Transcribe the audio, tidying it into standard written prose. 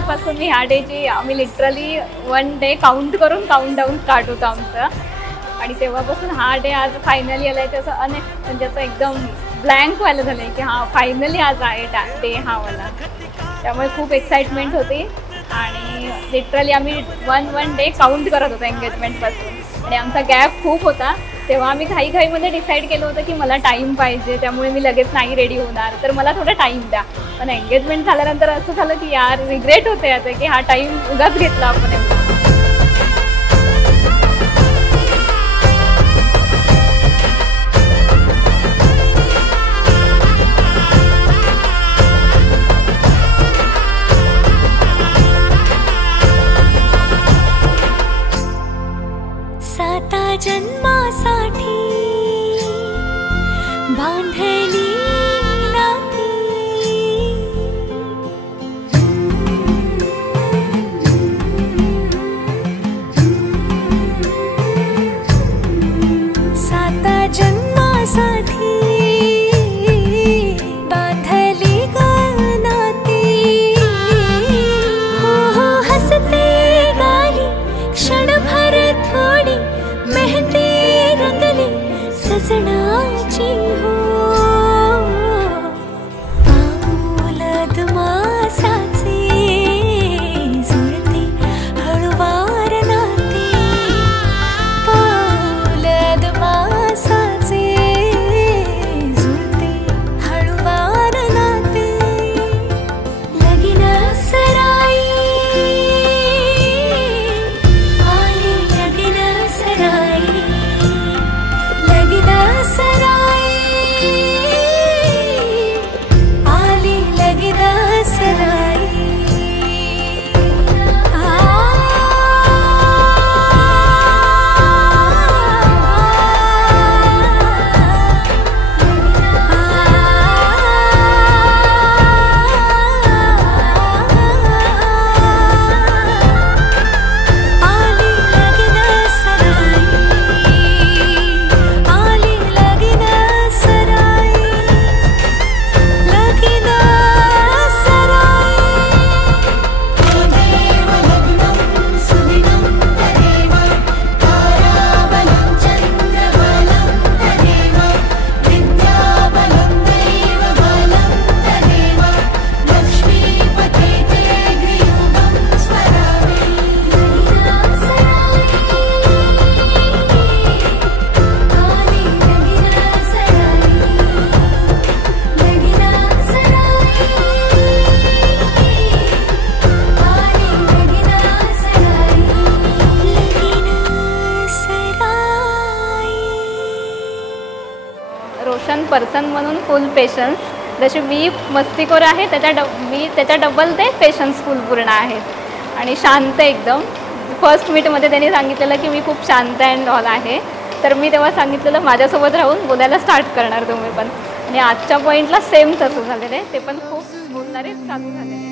पॉईंटपासून मी ह्या डेची आम्ही लिटरली 1 डे काउंट करून काउंटडाऊन स्टार्ट होतं आमचं. आणि तेव्हापासून हा डे आज फायनली आला आहे त्याचं म्हणजे असं एकदम ब्लँक व्हायला झालं आहे की हां फायनली आज आहे डे हा वाला. त्यामुळे खूप एक्साइटमेंट होती आणि लिटरली आम्ही वन डे काउंट करत होतो एंगेजमेंटपासून. आणि आमचा गॅप खूप होता तेव्हा आम्ही घाईमध्ये डिसाईड केलं होतं की मला टाईम पाहिजे, त्यामुळे मी लगेच नाही रेडी होणार, तर मला थोडा टाईम द्या. पण एंगेजमेंट झाल्यानंतर असं झालं की यार रिग्रेट होते आता की हा टाईम उगाच घेतला आपण एवढा. जन्मासाठी बांधली नाती, साता जन्मासाठी बांधली नाती. हो हो हसते गाली क्षणभर थोडी मेहंदी रंगली सजनाची हो. पाऊल अदमासाचे जुळते हळूवार नाते, पाऊल अदमासाचे जुळते हळूवार नाते. लगीन सराई आली, लगीन सराई, लगीन सराई आली, लगीन सराई. रोशन पर्सन म्हणून फुल पेशन्स. जशी मी मस्तीखोर आहे त्याच्या डबल ते पेशन्सफुल पूर्ण आहेत आणि शांत एकदम. फर्स्ट मीटमध्ये त्यांनी सांगितलेलं की मी खूप शांत अँड ऑल आहे, तर मी तेव्हा सांगितलेलं माझ्यासोबत राहून बोलायला स्टार्ट करणार तुम्ही पण. आणि आजच्या पॉईंटला सेम तसं झालेलं आहे, ते पण खूप बोलणारे चालू झालेले आहेत.